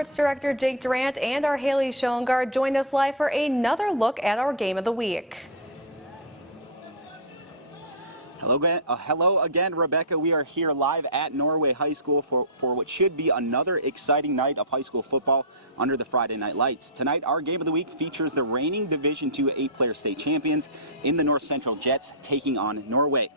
Sports Director Jake Durant and our Haley Schoengard joined us live for another look at our game of the week. Hello again, Rebecca. We are here live at Norway High School for what should be another exciting night of high school football under the Friday night lights. Tonight, our game of the week features the reigning Division II 8-player state champions in the North Central Jets taking on Norway.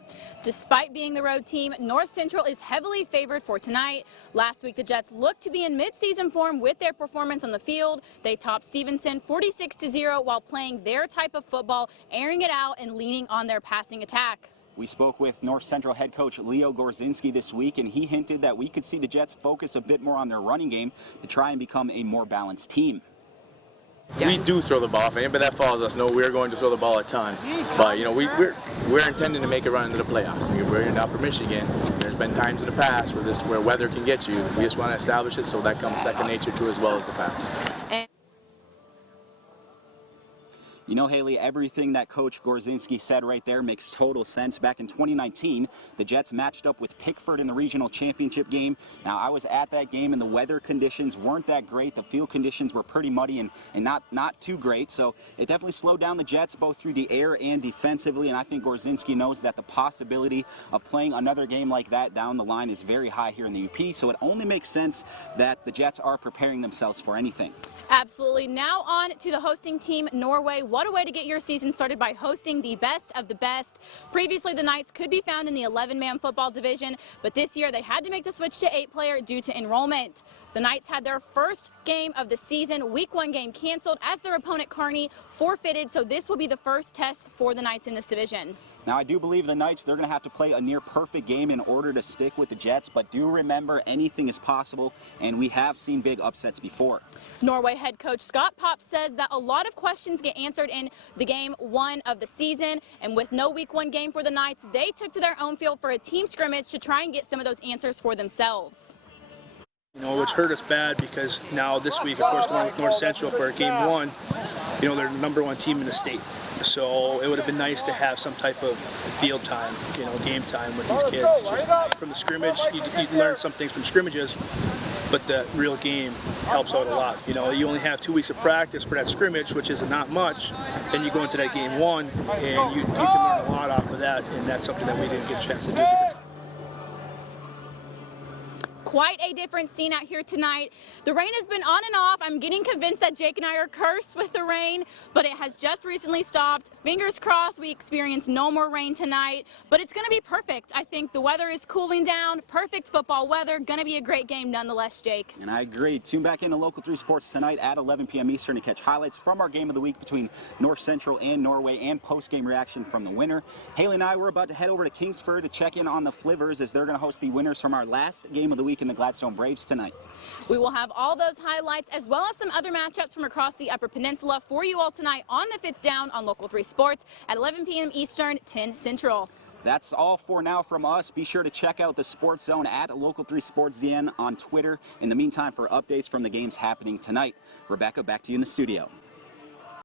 Despite being the road team, North Central is heavily favored for tonight. Last week, the Jets looked to be in mid-season form with their performance on the field. They topped Stevenson 46-0 while playing their type of football, airing it out and leaning on their passing attack. We spoke with North Central head coach Leo Gorzinski this week, and he hinted that we could see the Jets focus a bit more on their running game to try and become a more balanced team. We do throw the ball. If anybody that follows us know we're going to throw the ball a ton. But, you know, we're intending to make a run into the playoffs. We're in Upper Michigan. There's been times in the past where weather can get you. We just want to establish it so that comes second nature to as well as the pass. You know, Haley, everything that Coach Gorzinski said right there makes total sense. Back in 2019, the Jets matched up with Pickford in the regional championship game. Now, I was at that game, and the weather conditions weren't that great. The field conditions were pretty muddy and not too great. So it definitely slowed down the Jets both through the air and defensively. And I think Gorzinski knows that the possibility of playing another game like that down the line is very high here in the UP. So it only makes sense that the Jets are preparing themselves for anything. Absolutely. Now on to the hosting team, Norway. What a way to get your season started by hosting the best of the best. Previously, the Knights could be found in the 11-man football division, but this year they had to make the switch to 8-player due to enrollment. The Knights had their first game of the season, Week 1 game canceled as their opponent Kearney forfeited, so this will be the first test for the Knights in this division. Now, I do believe the Knights, they're going to have to play a near-perfect game in order to stick with the Jets, but do remember anything is possible, and we have seen big upsets before. Norway head coach Scott Popp says that a lot of questions get answered in the game 1 of the season, and with no Week 1 game for the Knights, they took to their own field for a team scrimmage to try and get some of those answers for themselves. You know, which hurt us bad because now this week, of course, going with North Central for game 1, you know, they're the #1 team in the state. So it would have been nice to have some type of field time, you know, game time with these kids. Just from the scrimmage, you learn some things from scrimmages, but the real game helps out a lot. You know, you only have 2 weeks of practice for that scrimmage, which is not much. Then you go into that game 1, and you can learn a lot off of that, and that's something that we didn't get a chance to do. Quite a different scene out here tonight. The rain has been on and off. I'm getting convinced that Jake and I are cursed with the rain, but it has just recently stopped. Fingers crossed we experience no more rain tonight, but it's going to be perfect. I think the weather is cooling down. Perfect football weather. Going to be a great game nonetheless, Jake. And I agree. Tune back into Local 3 Sports tonight at 11 p.m. Eastern to catch highlights from our game of the week between North Central and Norway and post-game reaction from the winner. Haley and I, we're about to head over to Kingsford to check in on the Flivers as they're going to host the winners from our last game of the week in the Gladstone Braves tonight. We will have all those highlights as well as some other matchups from across the Upper Peninsula for you all tonight on the 5th Down on Local 3 Sports at 11 p.m. Eastern, 10 Central. That's all for now from us. Be sure to check out the Sports Zone at Local 3 Sports ZN on Twitter. In the meantime, for updates from the games happening tonight. Rebecca, back to you in the studio.